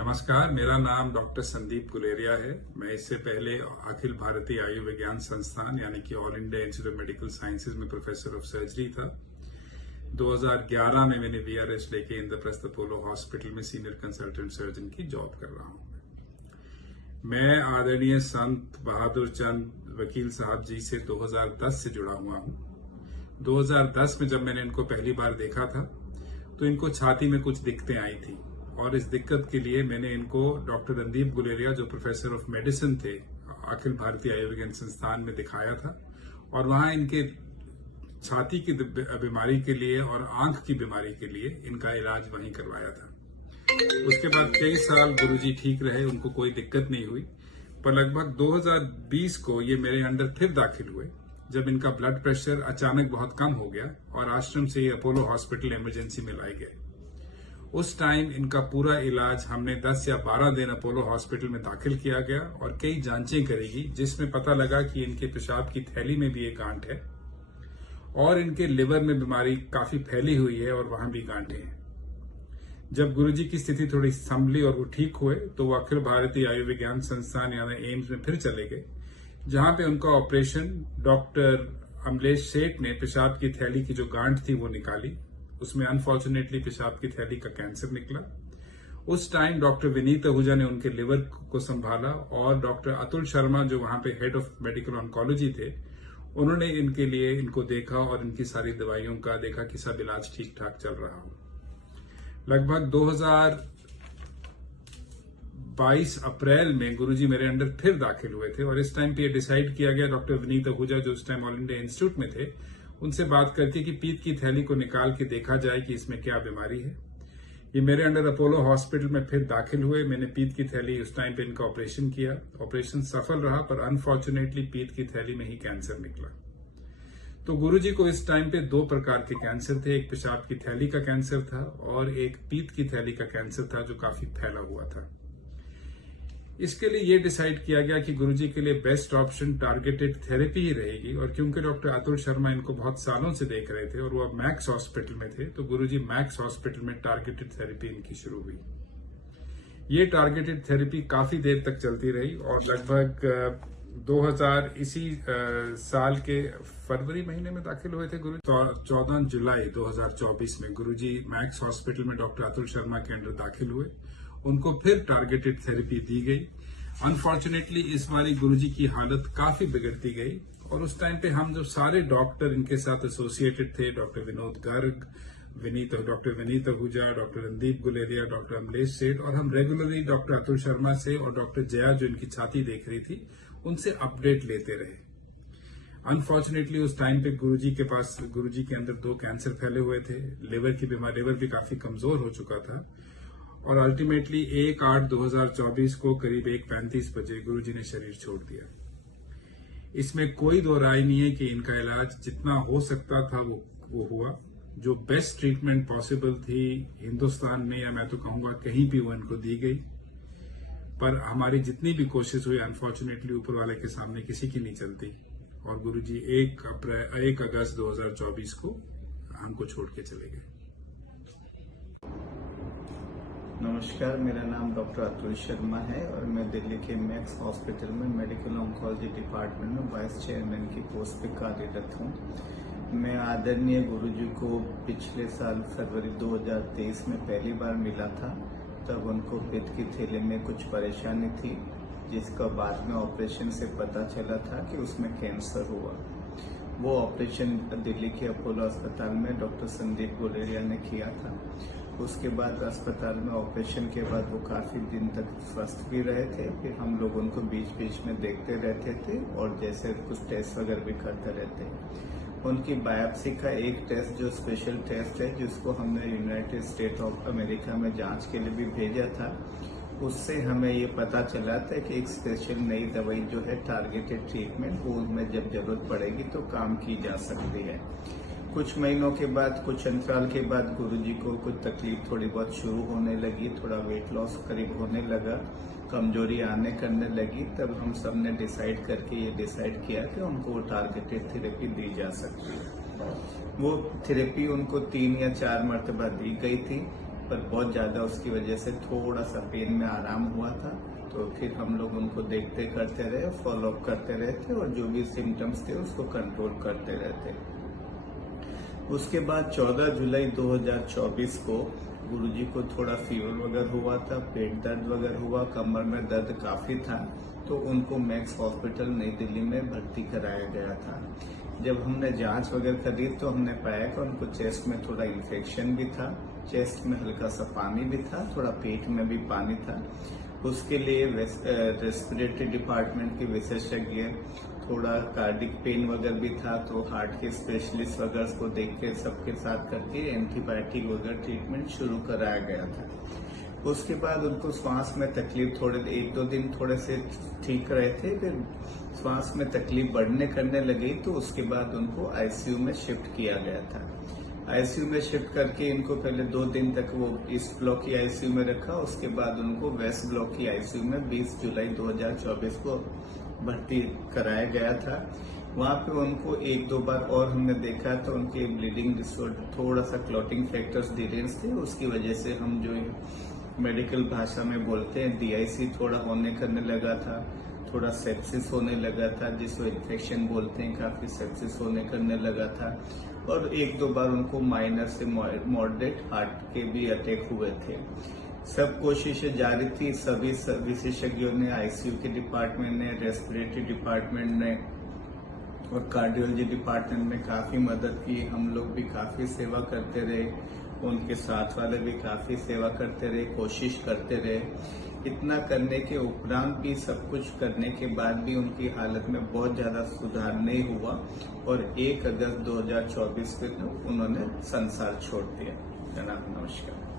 नमस्कार, मेरा नाम डॉक्टर संदीप गुलेरिया है। मैं इससे पहले अखिल भारतीय आयुर्विज्ञान संस्थान यानी कि all India institute of medical sciences में प्रोफेसर ऑफ सर्जरी था। 2011 में मैंने वीआरएस लेके इंद्रप्रस्थ अपोलो हॉस्पिटल में सीनियर कंसल्टेंट सर्जन की जॉब कर रहा हूं। मैं आदरणीय संत बहादुर चंद वकील साहब जी से 2010 से जुड़ा हुआ हूं। 2010 में जब मैंने इनको पहली बार देखा था तो इनको छाती में कुछ दिक्कतें आई थी और इस दिक्कत के लिए मैंने इनको डॉक्टर रणदीप गुलेरिया जो प्रोफेसर ऑफ मेडिसिन थे अखिल भारतीय आयुर्विज्ञान संस्थान में दिखाया था और वहां इनके छाती की बीमारी के लिए और आंख की बीमारी के लिए इनका इलाज वहीं करवाया था। उसके बाद कई साल गुरुजी ठीक रहे, उनको कोई दिक्कत नहीं हुई। पर लगभग 2020 को ये मेरे अंडर फिर दाखिल हुए जब इनका ब्लड प्रेशर अचानक बहुत कम हो गया और आश्रम से अपोलो हॉस्पिटल इमरजेंसी में लाए गए। उस टाइम इनका पूरा इलाज हमने 10 या 12 दिन अपोलो हॉस्पिटल में दाखिल किया गया और कई जांचें करेगी जिसमें पता लगा कि इनके पेशाब की थैली में भी एक गांठ है और इनके लिवर में बीमारी काफी फैली हुई है और वहां भी गांठें हैं। जब गुरुजी की स्थिति थोड़ी संभली और वो ठीक हुए तो वो अखिल भारतीय आयुर्विज्ञान संस्थान यानी एम्स में फिर चले गए, जहां पे उनका ऑपरेशन डॉक्टर अमलेश सेठ ने पेशाब की थैली की जो गांठ थी वो निकाली। उसमें अनफॉर्चुनेटली पेशाब की थैली का कैंसर निकला। उस टाइम डॉक्टर विनीत आहूजा ने उनके लिवर को संभाला और डॉक्टर अतुल शर्मा जो वहां पे हेड ऑफ मेडिकल ऑन्कोलॉजी थे उन्होंने इनके लिए इनको देखा और इनकी सारी दवाइयों का देखा कि सब इलाज ठीक ठाक चल रहा हो। लगभग 2022 अप्रैल में गुरुजी मेरे अंडर फिर दाखिल हुए थे और इस टाइम पे डिसाइड किया गया डॉक्टर विनीत आहूजा जो उस टाइम ऑल इंडिया इंस्टीट्यूट में थे उनसे बात करके कि पीत की थैली को निकाल के देखा जाए कि इसमें क्या बीमारी है। ये मेरे अंडर अपोलो हॉस्पिटल में फिर दाखिल हुए। मैंने पीत की थैली उस टाइम पे इनका ऑपरेशन किया। ऑपरेशन सफल रहा पर अनफॉर्चुनेटली पीत की थैली में ही कैंसर निकला। तो गुरुजी को इस टाइम पे 2 प्रकार के कैंसर थे, एक पेशाब की थैली का कैंसर था और एक पीत की थैली का कैंसर था जो काफी फैला हुआ था। इसके लिए ये डिसाइड किया गया कि गुरुजी के लिए बेस्ट ऑप्शन टारगेटेड थेरेपी ही रहेगी और क्योंकि डॉक्टर अतुल शर्मा इनको बहुत सालों से देख रहे थे और वो अब मैक्स हॉस्पिटल में थे तो गुरुजी मैक्स हॉस्पिटल में टारगेटेड थेरेपी इनकी शुरू हुई। ये टारगेटेड थेरेपी काफी देर तक चलती रही और लगभग 2000 इसी साल के फरवरी महीने में दाखिल हुए थे गुरु। 14 जुलाई 2024 में गुरुजी मैक्स हॉस्पिटल में डॉक्टर अतुल शर्मा के अंडर दाखिल हुए। उनको फिर टारगेटेड थेरेपी दी गई। अनफॉर्चुनेटली इस बारी गुरुजी की हालत काफी बिगड़ती गई और उस टाइम पे हम जो सारे डॉक्टर इनके साथ एसोसिएटेड थे, doctor Vinod Garg, doctor Vineet Ahuja, doctor Randeep Guleria, doctor Amlesh सेठ और हम रेगुलरली डॉक्टर अतुल शर्मा से और डॉक्टर जया जो इनकी छाती देख रही थी उनसे अपडेट लेते रहे। अनफॉर्चुनेटली उस टाइम पे गुरुजी के अंदर 2 कैंसर फैले हुए थे। लिवर भी काफी कमजोर हो चुका था और अल्टीमेटली 1/8/2024 को करीब 1:35 बजे गुरुजी ने शरीर छोड़ दिया। इसमें कोई दो राय नहीं है कि इनका इलाज जितना हो सकता था वो हुआ। जो बेस्ट ट्रीटमेंट पॉसिबल थी हिंदुस्तान में या मैं तो कहूंगा कहीं भी वो इनको दी गई, पर हमारी जितनी भी कोशिश हुई अनफॉर्चुनेटली ऊपर वाले के सामने किसी की नहीं चलती और गुरुजी 1 अगस्त 2024 को हमको छोड़ के चले गए। नमस्कार, मेरा नाम डॉक्टर अतुल शर्मा है और मैं दिल्ली के मैक्स हॉस्पिटल में मेडिकल ऑन्कोलॉजी डिपार्टमेंट में वाइस चेयरमैन की पोस्ट पे कार्यरत हूँ। मैं आदरणीय गुरुजी को पिछले साल फरवरी 2023 में पहली बार मिला था। तब उनको पित्त की थैली में कुछ परेशानी थी जिसका बाद में ऑपरेशन से पता चला था कि उसमें कैंसर हुआ। वो ऑपरेशन दिल्ली के अपोलो अस्पताल में डॉक्टर संदीप गुलेरिया ने किया था। उसके बाद अस्पताल में ऑपरेशन के बाद वो काफी दिन तक स्वस्थ भी रहे थे। फिर हम लोग उनको बीच बीच में देखते रहते थे और जैसे कुछ टेस्ट वगैरह भी करते रहते। उनकी बायोप्सी का एक टेस्ट जो स्पेशल टेस्ट है जिसको हमने यूनाइटेड स्टेट ऑफ अमेरिका में जांच के लिए भी भेजा था, उससे हमें ये पता चला था कि एक स्पेशल नई दवाई जो है टारगेटेड ट्रीटमेंट वो उनमें जब जरूरत पड़ेगी तो काम की जा सकती है। कुछ महीनों के बाद, कुछ अंतराल के बाद गुरुजी को कुछ तकलीफ थोड़ी बहुत शुरू होने लगी, थोड़ा वेट लॉस करीब होने लगा, कमजोरी आने करने लगी। तब हम सब ने डिसाइड करके ये डिसाइड किया कि उनको वो टारगेटेड थेरेपी दी जा सकती है। वो थेरेपी उनको 3 या 4 मरतबा दी गई थी। पर बहुत ज़्यादा उसकी वजह से थोड़ा सा पेन में आराम हुआ था। तो फिर हम लोग उनको देखते करते रहे, फॉलोअप करते रहते और जो भी सिम्टम्स थे उसको कंट्रोल करते रहते। उसके बाद 14 जुलाई 2024 को गुरुजी को थोड़ा फीवर वगैरह हुआ था, पेट दर्द वगैरह हुआ, कमर में दर्द काफी था, तो उनको मैक्स हॉस्पिटल नई दिल्ली में भर्ती कराया गया था। जब हमने जांच वगैरह करी तो हमने पाया कि उनको चेस्ट में थोड़ा इन्फेक्शन भी था, चेस्ट में हल्का सा पानी भी था, थोड़ा पेट में भी पानी था। उसके लिए रेस्पिरेटरी डिपार्टमेंट के विशेषज्ञ, थोड़ा कार्डिक पेन वगैरह भी था, तो हार्ट के स्पेशलिस्ट वगैरह को देख के सबके साथ करके एंटीबायोटिक वगैरह ट्रीटमेंट शुरू कराया गया था। उसके बाद उनको श्वास में तकलीफ थोड़े 1-2 दिन थोड़े से ठीक रहे थे, फिर श्वास में तकलीफ बढ़ने करने लगी, तो उसके बाद उनको आईसीयू में शिफ्ट किया गया था। आईसीयू में शिफ्ट करके इनको पहले 2 दिन तक वो ईस्ट ब्लॉक की आईसीयू में रखा, उसके बाद उनको वेस्ट ब्लॉक की आईसीयू में 20 जुलाई 2024 को भर्ती कराया गया था। वहाँ पे उनको 1-2 बार और हमने देखा तो उनके ब्लीडिंग डिसऑर्डर, थोड़ा सा क्लॉटिंग फैक्टर्स डिलेंस थे, उसकी वजह से हम जो मेडिकल भाषा में बोलते हैं डीआईसी थोड़ा होने करने लगा था, थोड़ा सेप्सिस होने लगा था, जिसको इन्फेक्शन बोलते हैं, काफी सेप्सिस होने करने लगा था, और 1-2 बार उनको माइनर से मॉडरेट हार्ट के भी अटैक हुए थे। सब कोशिशें जारी थी, सभी विशेषज्ञों ने, आईसीयू के डिपार्टमेंट ने, रेस्पिरेटरी डिपार्टमेंट ने और कार्डियोलॉजी डिपार्टमेंट ने काफी मदद की। हम लोग भी काफी सेवा करते रहे, उनके साथ वाले भी काफी सेवा करते रहे, कोशिश करते रहे। इतना करने के उपरांत भी, सब कुछ करने के बाद भी उनकी हालत में बहुत ज्यादा सुधार नहीं हुआ और 1 अगस्त 2024 को उन्होंने संसार छोड़ दिया। जनाब नमस्कार।